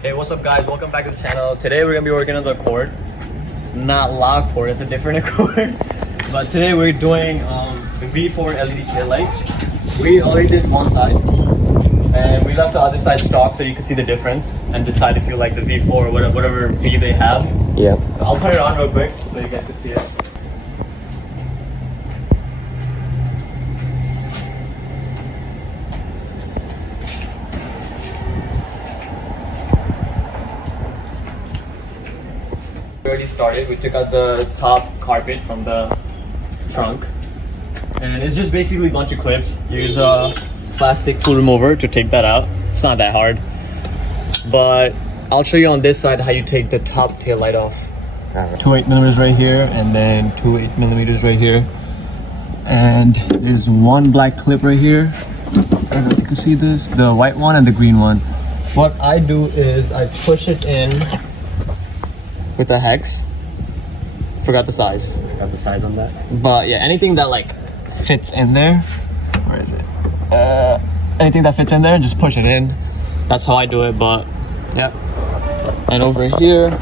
Hey, what's up guys? Welcome back to the channel. Today we're gonna be working on the Accord. Not log cord, it's a different Accord. But today we're doing the V4 LED taillights. We already did one side and we left the other side stock so you can see the difference and decide if you like the V4 or whatever V they have. Yeah. So I'll turn it on real quick so you guys can see it. We already started. We took out the top carpet from the trunk and it's just basically a bunch of clips. Use a plastic tool remover to take that out. It's not that hard, but I'll show you on this side how you take the top tail light off. 2 8mm right here and then 2 8mm right here, and there's one black clip right here. I don't know if you can see this, the white one and the green one. What I do is I push it in with a hex. Forgot the size. Got the size on that? But yeah, anything that like fits in there. Where is it? Anything that fits in there, just push it in. That's how I do it, but yeah. And over here,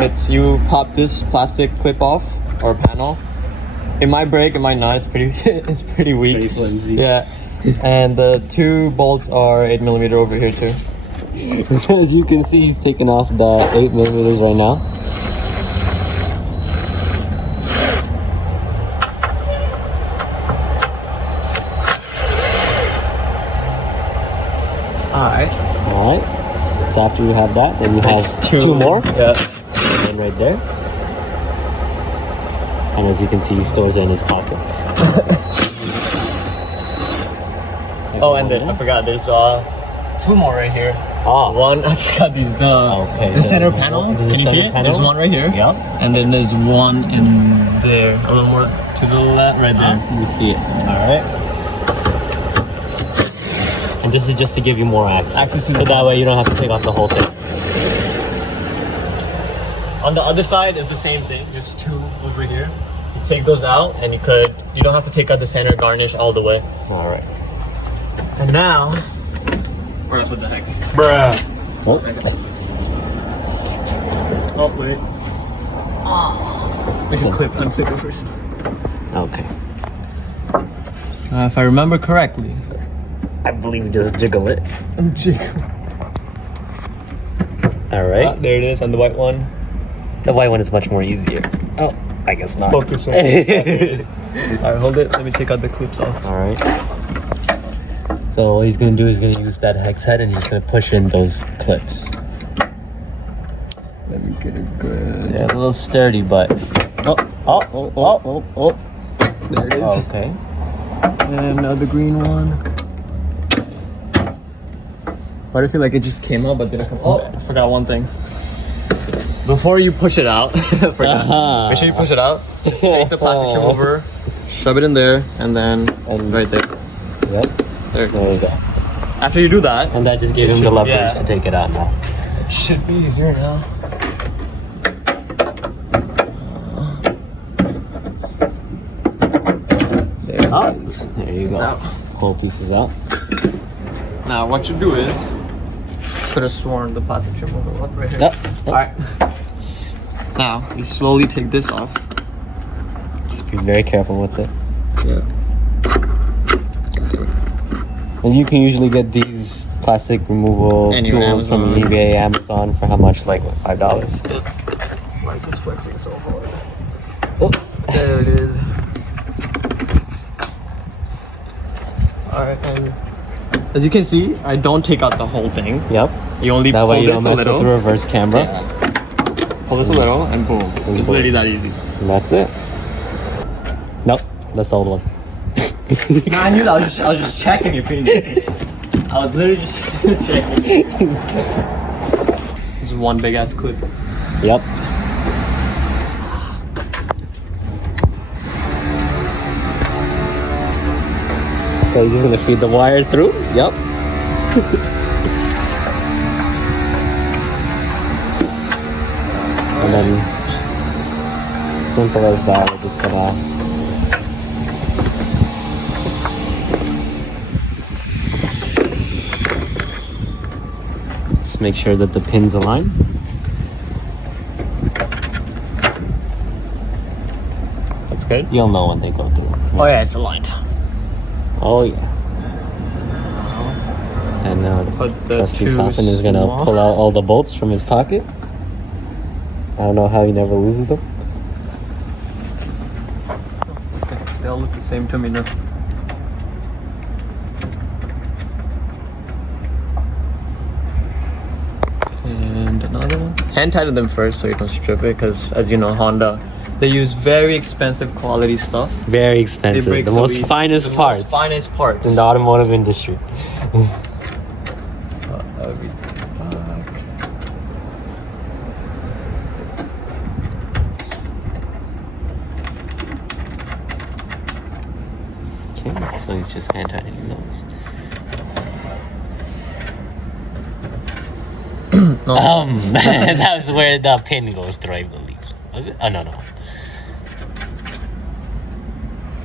it's you pop this plastic clip off or panel. It might break, it might not. It's pretty it's pretty weak. Pretty flimsy. Yeah. And the 2 bolts are 8mm over here too. As you can see, he's taking off the 8mm right now. Alright. Alright. So after you have that, then you have two more. Yeah. And then right there. And as you can see, he stores it in his pocket. Oh, and then I forgot, there's 2 more right here. Oh. One, I forgot these, the center panel. Can you see it? Panel? There's one right here. Yep. And then there's one in there. A little more to the left, right there. Let me see it. Alright. And this is just to give you more access. To the so that way you don't have to take off the whole thing. On the other side is the same thing. There's 2 over here. You take those out and you don't have to take out the center garnish all the way. Alright. And now, where I put the hex. Bruh. Oh. Oh, wait. We should unclip it first. Okay. If I remember correctly. I believe just jiggle it. Jiggle. Alright. There it is on the white one. The white one is much more easier. Oh, I guess not. spoke too soon. Alright, hold it. Let me take out the clips off. Alright. So all he's gonna do is gonna use that hex head and he's gonna push in those clips. Let me get it good. Yeah, a little sturdy, but Oh. There it is. okay. And now the green one. Why do I feel like it just came out but didn't come? Oh, I forgot one thing. Before you push it out, forgot. Make sure you push it out. Just take the plastic remover, shove it in there, and then right there. Yep. There it There goes. you go. After you do that, And that just gave him the leverage yeah. to take it out now. it should be easier now. There it is. There you It's go. out. Whole piece is out. Now what you do is could have sworn the plastic remover up right here. Yep. Alright. Now you slowly take this off. Just be very careful with it. Yeah. And you can usually get these plastic removal Anywhere, tools from Amazon. eBay, Amazon for how much? Like what, $5? Why is this flexing so hard? Oh. There it is. Alright, and as you can see, I don't take out the whole thing. Yep. You only That pull way you this don't a mess little. with the reverse camera. Yeah. Pull this a little and boom. It's literally that easy. And that's it. Nope. That's the old one. No, I knew that. I was just checking your opinion. I was literally just checking. This is one big ass clip. Yep. So he's just gonna feed the wire through? Yep. And then, simple as that, we're just gonna make sure that the pins align. That's good. You'll know when they go through. Oh yeah, it's aligned. Oh yeah. And now Put the Trusty two Soften is gonna small- pull out all the bolts from his pocket. I don't know how he never loses them. Okay, they all look the same to me now. And another one. Hand tighten them first so you don't strip it, because as you know, Honda, they use very expensive quality stuff. Very They expensive. break The so most easy. finest The parts most finest parts. in the automotive industry. Everything back. Okay, so he's just hand tightening those. No. That was where the pin goes through, I believe. Was it? Oh, no.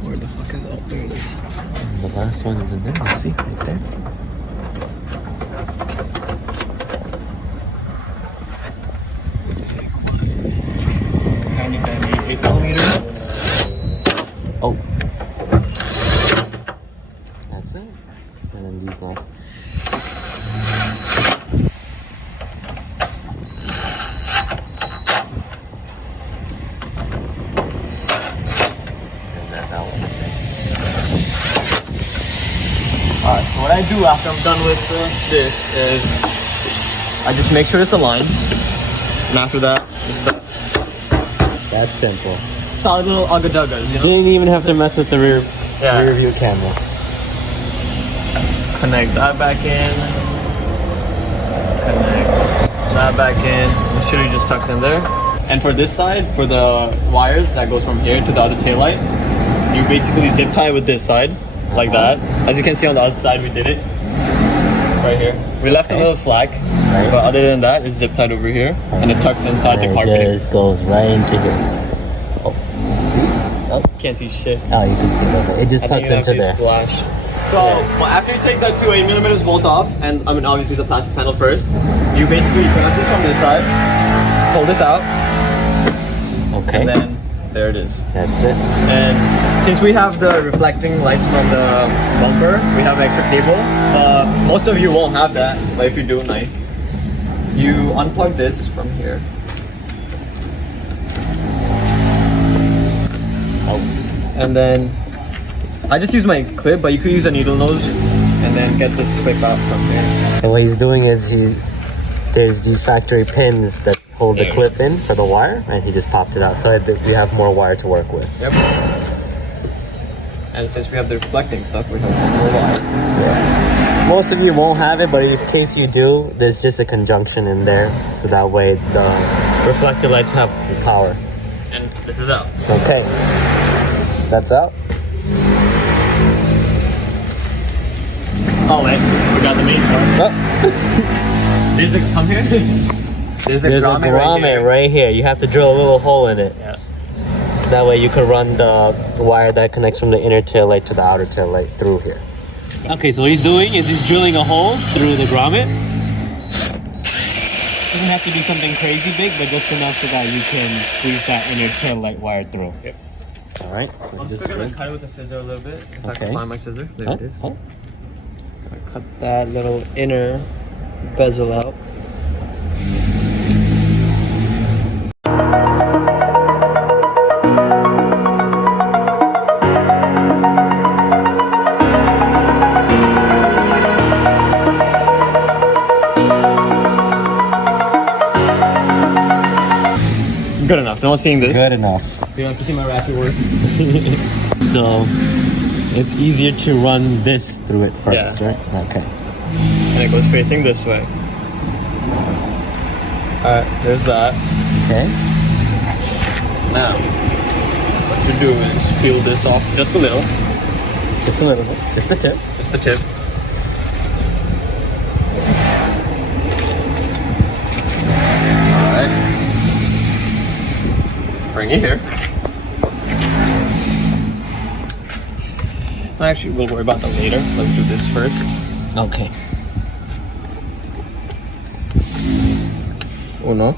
Where the fuck is that? There it is. The last one is in there. Let's see, right there. Handy dandy 8mm. Oh. That's it. And then these last. Alright, so what I do after I'm done with this is I just make sure it's aligned, and after that, it's done. That's simple. Solid little ugga-duggas, you know? Didn't even have to mess with the rear view camera. Connect that back in. Connect that back in. It should just tucks in there. And for this side, for the wires that goes from here to the other taillight, you basically zip tie with this side, like that. As you can see on the other side, we did it. Right here. We left a little slack, but other than that, it's zip tied over here, and it tucks inside the carpeting. It just goes right into here. Oh, can't see shit. Oh, you can see it. It just I think tucks you have into to there. Flash. So well, after you take that two 8mm bolt off, and I mean obviously the plastic panel first, you basically connect this from this side, pull this out, Okay. and then there it is. That's it. And since we have the reflecting lights from the bumper, we have extra cable. Most of you won't have that, but if you do, nice. You unplug this from here. And then I just use my clip, but you could use a needle nose and then get this clip out from there. And what he's doing is there's these factory pins that hold the clip in for the wire, and he just popped it out so that we have more wire to work with. Yep. And since we have the reflecting stuff, we have more wire. Yeah. Most of you won't have it, but in case you do, there's just a conjunction in there, so that way the reflector lights have power. And this is out. Okay. That's out. Oh wait, forgot the main part. Oh. There's a come here. There's a grommet right here. You have to drill a little hole in it. Yes. That way you can run the wire that connects from the inner tail light to the outer tail light through here. Okay, so what he's doing is he's drilling a hole through the grommet. Doesn't have to be something crazy big, but just enough so that you can squeeze that inner tail light wire through. Yep. All right. So I'm just still gonna cut it with a scissor a little bit. If I Okay. can find my scissor. There it is. Oh. Gonna cut that little inner bezel out. Good enough. No one's seeing this. Good enough. You don't have to see my ratchet work. So it's easier to run this through it first, Yeah. right? Okay. And it goes facing this way. Alright, there's that. Okay. Now, what you do is peel this off just a little. Just a little bit. Just the tip. Just the tip. Alright. Bring it here. Actually, we'll worry about that later. Let's do this first. Okay. Oh no.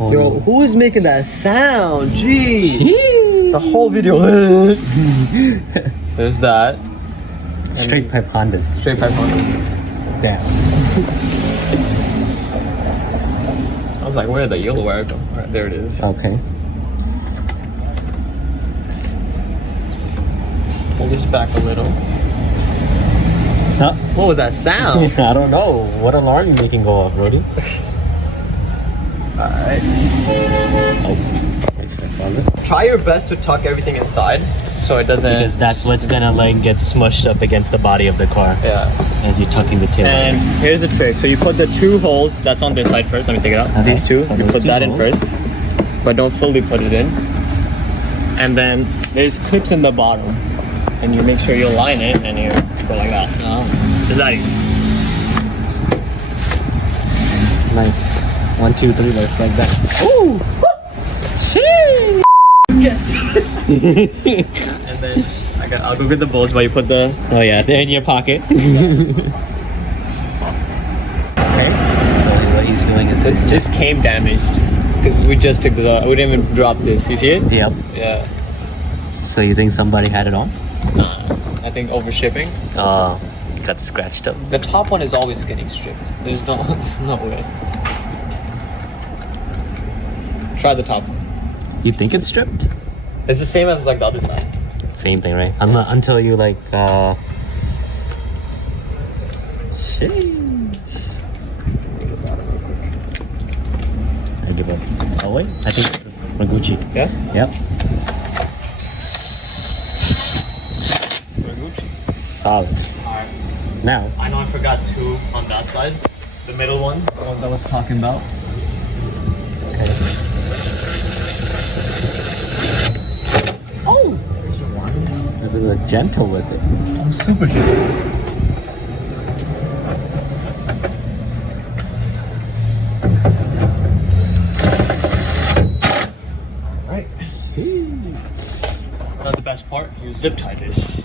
Oh, Yo, no. who is making that sound? Gee. The whole video. There's that. Straight pipe Hondas. Straight pipe Honda. Damn. I was like, where did the yellow wire go? Alright, there it is. Okay. Pull this back a little. Huh? What was that sound? I don't know. What alarm you making go off, Brody? Alright. Oh. Try your best to tuck everything inside so it doesn't. Because that's what's gonna like get smushed up against the body of the car Yeah. as you're tucking the tail. And here's the trick. So you put the 2 holes that's on this side first. Let me take it out. Okay. These 2. So You those put 2 that holes. in first, but don't fully put it in. And then there's clips in the bottom, and you make sure you align it, and you go like that. Oh. Is that easy? Nice. 1, 2, 3, like that. Ooh. Shit. And then I'll go get the bolts, but you put the. Oh yeah, they're in your pocket. Okay. So what he's doing is This came damaged because we just took the. We didn't even drop this. You see it? Yep. Yeah. So you think somebody had it on? I think over shipping. It got scratched up. The top one is always getting stripped. There's no way. Try the top one. You think it's stripped? It's the same as like the other side. Same thing, right? Until you like shit. I give up. Oh wait, I think we're Gucci. Yeah? Yep. Solid. Alright. Now, I know I forgot 2 on that side. The middle one, the one that I was talking about. okay. Oh! There's one. Maybe we're gentle with it. I'm super gentle. Alright. Now the best part, you zip tie this.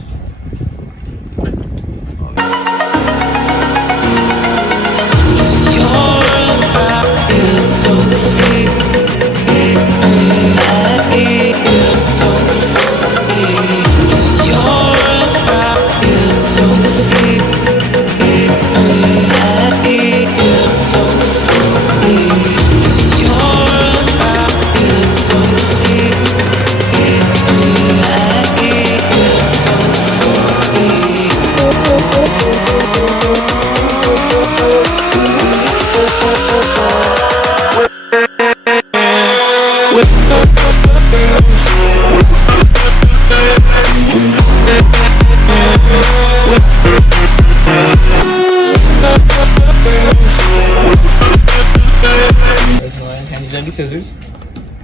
There's my handy dandy scissors.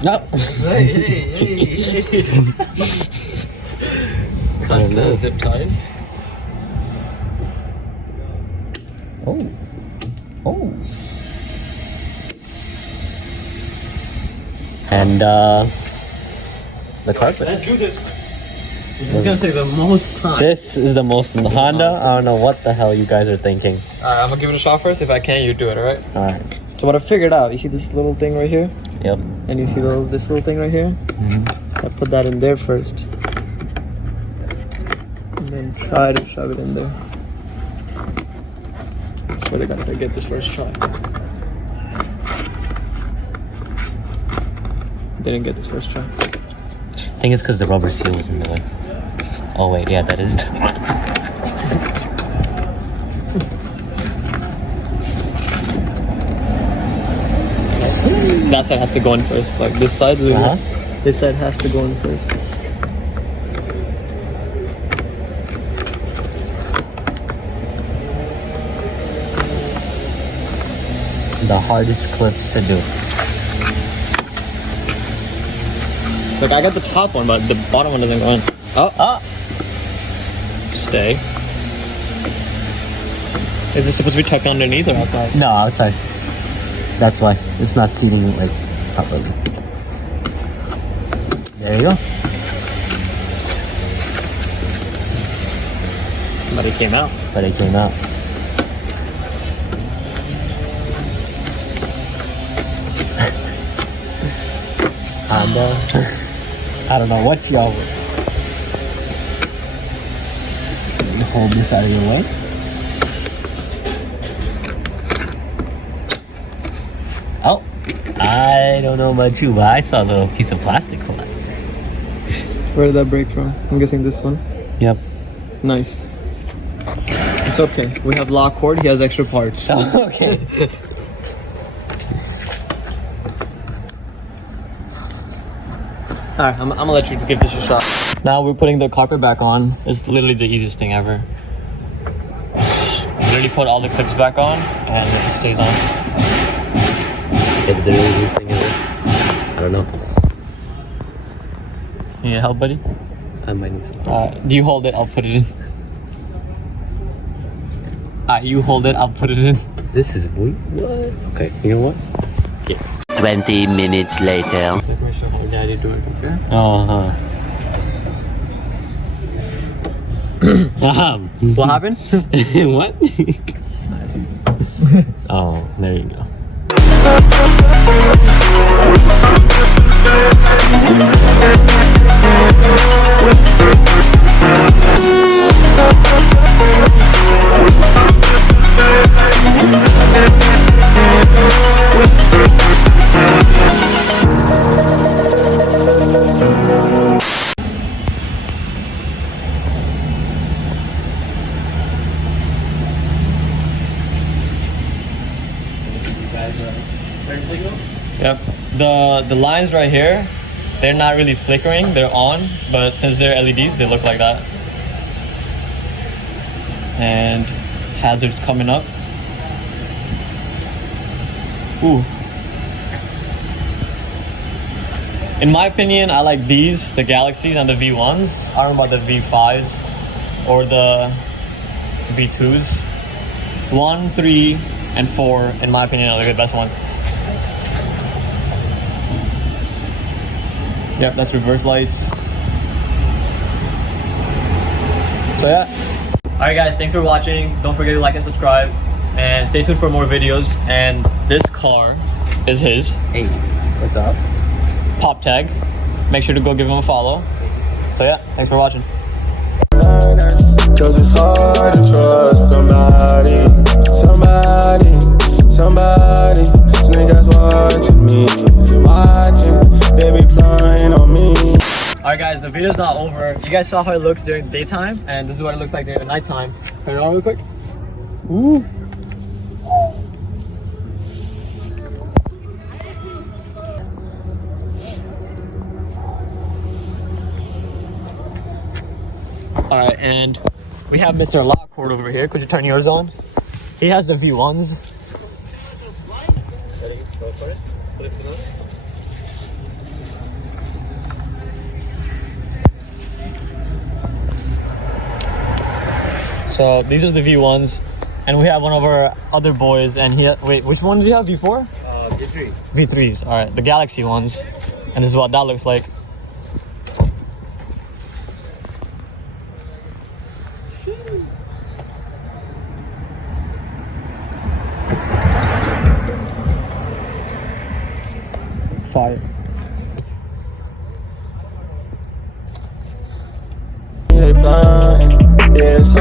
No. Hey. Cut the zip ties. Oh. Oh. And the carpet. Let's do this first. This is gonna take the most time. This is the most in the Honda. I don't know what the hell you guys are thinking. Alright, I'm gonna give it a shot first. If I can, you do it, alright? Alright. So what I figured out, you see this little thing right here? Yep. And you see this little thing right here? Mm-hmm. I put that in there first. And then try to shove it in there. I swear to God, if I get this first try. Didn't get this first try. I think it's because the rubber seal was in the way. Oh wait, yeah, that is. That side has to go in first. Like this side, really. Uh-huh. This side has to go in first. The hardest clips to do. Look, I got the top one, but the bottom one doesn't go in. Oh. Stay. Is this supposed to be tucked underneath or outside? No, outside. That's why it's not seating it like properly. There you go. But it came out. But it came out. bro. I don't know what y'all would. Hold this out of your way. Oh, I don't know about you, but I saw a little piece of plastic fly. Where did that break from? I'm guessing this one. Yep. Nice. It's okay. We have lock cord. He has extra parts. Okay. Alright, I'm gonna let you give this a shot. Now we're putting the carpet back on. It's literally the easiest thing ever. Literally put all the clips back on and it just stays on. Is it the easiest thing ever? I don't know. You need help, buddy? I might need some. Do you hold it? I'll put it in. You hold it. I'll put it in. This is weird. What? Okay, you know what? Yeah. 20 minutes later. Daddy do it, okay? Uh-huh. What happened? What? Oh, there you go. Yep. The lines right here, they're not really flickering. They're on, but since they're LEDs, they look like that. And hazards coming up. Ooh. In my opinion, I like these, the Galaxies and the V1s. I don't know about the V5s or the V2s. 1, 3, and 4, in my opinion, are the best ones. Yep, that's reverse lights. So yeah. Alright guys, thanks for watching. Don't forget to like and subscribe. And stay tuned for more videos. And this car is his. Hey, what's up? Pop tag. Make sure to go give him a follow. So yeah, thanks for watching. Cause it's hard to trust somebody. Niggas watching me, they be flying on me. Alright guys, the video's not over. You guys saw how it looks during daytime, and this is what it looks like during the nighttime. Turn it on real quick. Ooh. Alright, and we have Mr. Lockcord over here. Could you turn yours on? He has the V1s. Ready? Go for it. Flip it on. So these are the V1s, and we have one of our other boys, and wait, which one do you have? V4? V3. V3s. All right, the Galaxy ones, and this is what that looks like. Fire. They blind, yeah, it's